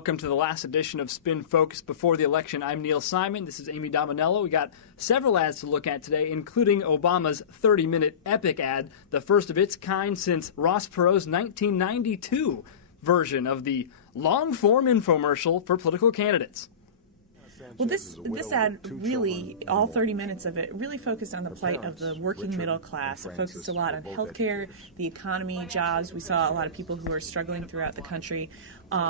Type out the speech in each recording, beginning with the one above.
welcome to the last edition of Spin Focus before the election. I'm Neil Simon. This is Amy Dominello. We got several ads to look at today, including Obama's 30-minute epic ad, the first of its kind since Ross Perot's 1992 version of the long-form infomercial for political candidates. Well, this ad really, all 30 minutes of it, really focused on the plight of the working middle class. It focused a lot on healthcare, the economy, jobs. We saw a lot of people who are struggling throughout the country.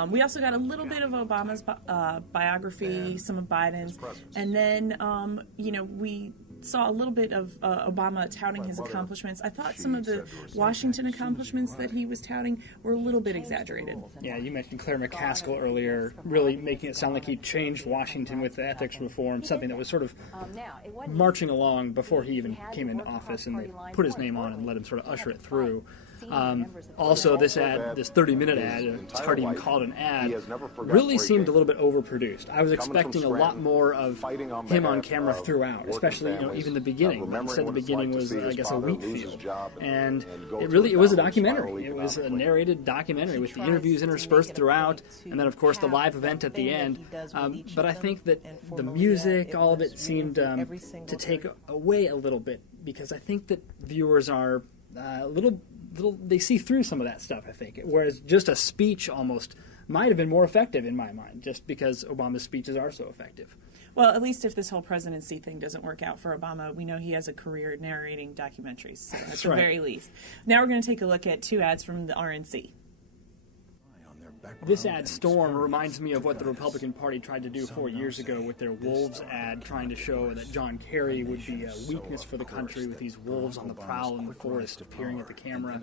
We also got a little bit of Obama's biography, some of Biden's, and then, we saw a little bit of Obama touting his accomplishments. I thought some of the Washington accomplishments that he was touting were a little bit exaggerated. Yeah, you mentioned Claire McCaskill earlier, really making it sound like he changed Washington with the ethics reform, something that was sort of marching along before he even came into office, and they put his name on and let him sort of usher it through. Also, this ad, this 30-minute ad, it's hard to even call it an ad, really seemed a little bit overproduced. I was expecting a lot more of him on camera throughout, especially even the beginning. Instead, the beginning was, I guess, a wheat field, and it was a documentary. It was a narrated documentary with the interviews interspersed throughout, and then, of course, the live event at the end. But I think that the music, all of it, seemed to take away a little bit, because I think that viewers are a little, they see through some of that stuff, I think, whereas just a speech almost might have been more effective in my mind, just because Obama's speeches are so effective. Well, at least if this whole presidency thing doesn't work out for Obama, we know he has a career narrating documentaries, so at the very least. Now we're going to take a look at two ads from the RNC. This ad storm reminds me of what the Republican Party tried to do 4 years ago with their wolves ad, trying to show that John Kerry would be a weakness for the country with these wolves on the prowl in the forest appearing at the camera.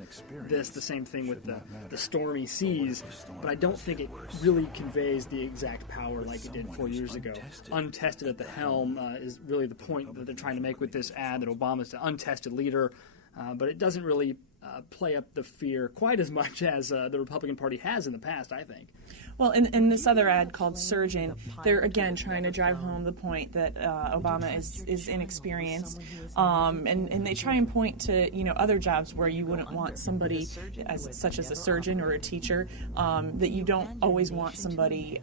The same thing with the stormy seas, but I don't think it really conveys the exact power like it did 4 years ago. Untested at the helm is really the point that they're trying to make with this ad, that Obama's an untested leader, but it doesn't really play up the fear quite as much as the Republican Party has in the past, I think. Well, in this other ad called Surgeon, they're again trying to drive home the point that Obama is inexperienced, and they try and point to other jobs where you wouldn't want somebody such as a surgeon or a teacher, that you don't always want somebody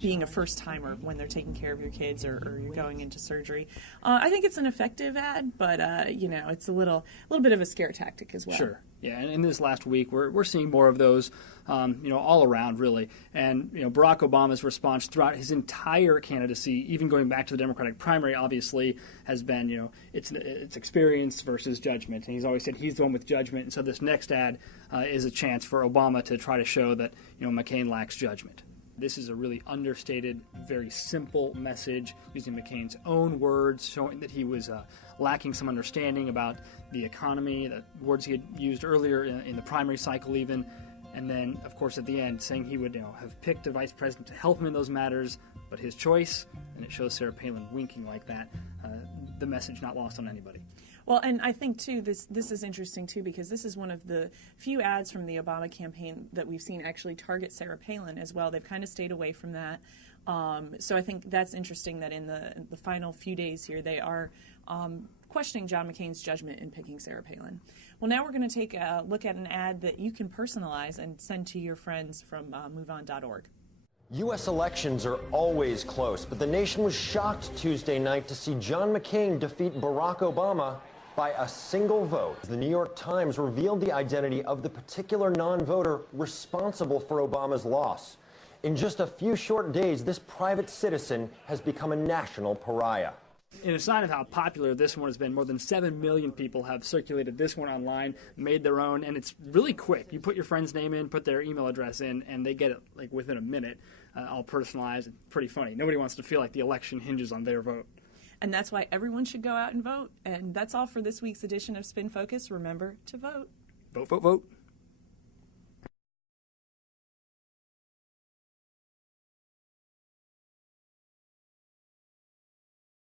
being a first timer when they're taking care of your kids or you're going into surgery. I think it's an effective ad, but it's a little bit of a scare tactic as well. Sure. Yeah, and in this last week, we're seeing more of those, all around, really. And, Barack Obama's response throughout his entire candidacy, even going back to the Democratic primary, obviously, has been, it's experience versus judgment. And he's always said he's the one with judgment. And so this next ad is a chance for Obama to try to show that, McCain lacks judgment. This is a really understated, very simple message, using McCain's own words, showing that he was lacking some understanding about the economy, the words he had used earlier in the primary cycle even, and then, of course, at the end, saying he would have picked a vice president to help him in those matters, but his choice, and it shows Sarah Palin winking like that, the message not lost on anybody. Well, and I think, too, this is interesting, too, because this is one of the few ads from the Obama campaign that we've seen actually target Sarah Palin as well. They've kind of stayed away from that. So I think that's interesting that in the final few days here, they are questioning John McCain's judgment in picking Sarah Palin. Well, now we're going to take a look at an ad that you can personalize and send to your friends from MoveOn.org. U.S. elections are always close, but the nation was shocked Tuesday night to see John McCain defeat Barack Obama by a single vote. The New York Times revealed the identity of the particular non-voter responsible for Obama's loss. In just a few short days, this private citizen has become a national pariah. In a sign of how popular this one has been, more than 7 million people have circulated this one online, made their own, and it's really quick. You put your friend's name in, put their email address in, and they get it like within a minute, all personalized. It's pretty funny. Nobody wants to feel like the election hinges on their vote. And that's why everyone should go out and vote. And that's all for this week's edition of Spin Focus. Remember to vote. Vote, vote, vote.